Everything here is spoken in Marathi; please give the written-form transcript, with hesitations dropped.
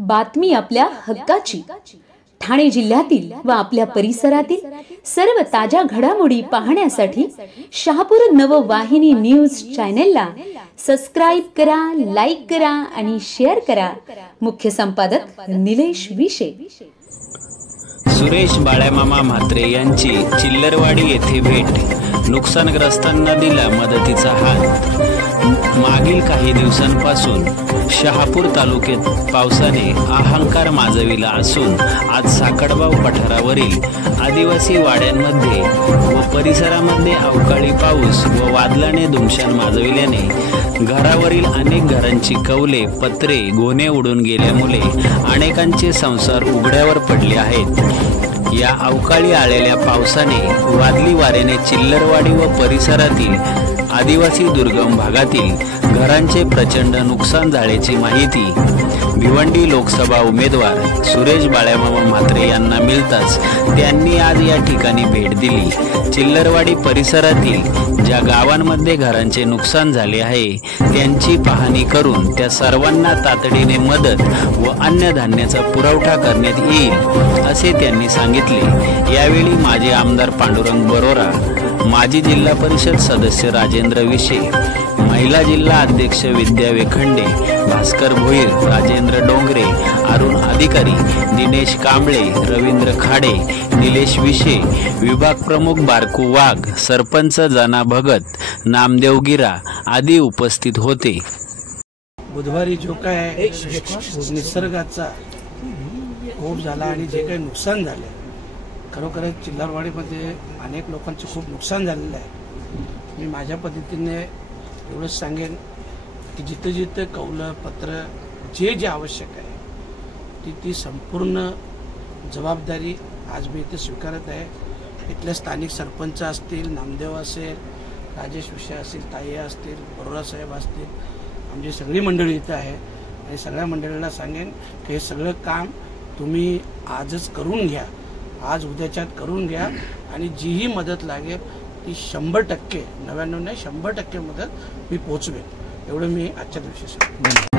बातमी आपल्या हक्काची। ठाणे जिल्ह्यातील व आपल्या परिसरातील सर्व ताज्या घडामोडी पाहण्यासाठी शहापूर नववाहिनी न्यूज चॅनेलला सबस्क्राइब करा, लाईक करा आणि शेअर करा। मुख्य संपादक निलेश विशे। सुरेश बाळ्यामामा म्हात्रे यांची चिल्लरवाडी येथे भेट। नुकसानग्रस्तांना दिला मदतीचा हात। मागील काही दिवसांपासून शहापूर तालुक्यात पावसाने अहंकार माजविला असून आज साकडबाव पठारावरील आदिवासी वाड्यांमध्ये व परिसरामध्ये अवकाळी पाऊस व वादळाने धुमशान माजविल्याने घरावरील अनेक घरांची कौले, पत्रे, गोणे उडून गेल्यामुळे अनेकांचे संसार उघड्यावर पडले आहेत। या अवकाळी आलेल्या पावसाने वादळी वाऱ्याने चिल्लरवाडी व परिसरातील आदिवासी दुर्गम भागातील घरांचे प्रचंड नुकसान झाल्याची माहिती भिवंडी लोकसभा उमेदवार सुरेश बाळ्यामामा म्हात्रे यांना मिळताच त्यांनी आज या ठिकाणी भेट दिली। चिल्लरवाडी परिसरातील ज्या गावांमध्ये घरांचे नुकसान झाले आहे त्यांची पाहणी करून त्या सर्वांना तातडीने मदत व अन्नधान्याचा पुरवठा करण्यात येईल असे त्यांनी सांगितले। यावेळी माजी आमदार पांडुरंग बरोरा, माजी जिल्हा परिषद सदस्य राजेंद्र विशे, महिला जिल्हा अध्यक्ष विद्या वेखंडे, भास्कर भोईर, राजेंद्र डोंगरे, अरुण अधिकारी, दिनेश कांबळे, रवींद्र खाडे, निलेश विशे, विभाग प्रमुख बारकू वाघ, सरपंच जना भगत, नामदेव गिरा आदी उपस्थित होते। बुधवारी जो काय निसर्गाचा कोप झाला आणि जे काही नुकसान झाले, खरोखरच चिल्लरवाडीमध्ये अनेक लोकांचे खूप नुकसान झालेलं आहे। मी माझ्या पद्धतीने एवढंच सांगेन की जिथं जिथं कौलं, पत्र जे जे आवश्यक आहे ती संपूर्ण जबाबदारी आज मी इथे स्वीकारत आहे। इथले स्थानिक सरपंच असतील, नामदेव असेल, राजेश विषय असतील, ताई असतील, बरोरा साहेब असतील, आमची सगळी मंडळी इथं आहे आणि सगळ्या मंडळीला सांगेन की हे सगळं काम तुम्ही आजच करून घ्या, आज उद्याच्यात करून घ्या आणि जीही मदत लागेल ती 100%, 99 नाही 100% मदत मी पोचवेन, एवढं मी आजच्या दिवशी सांगेन।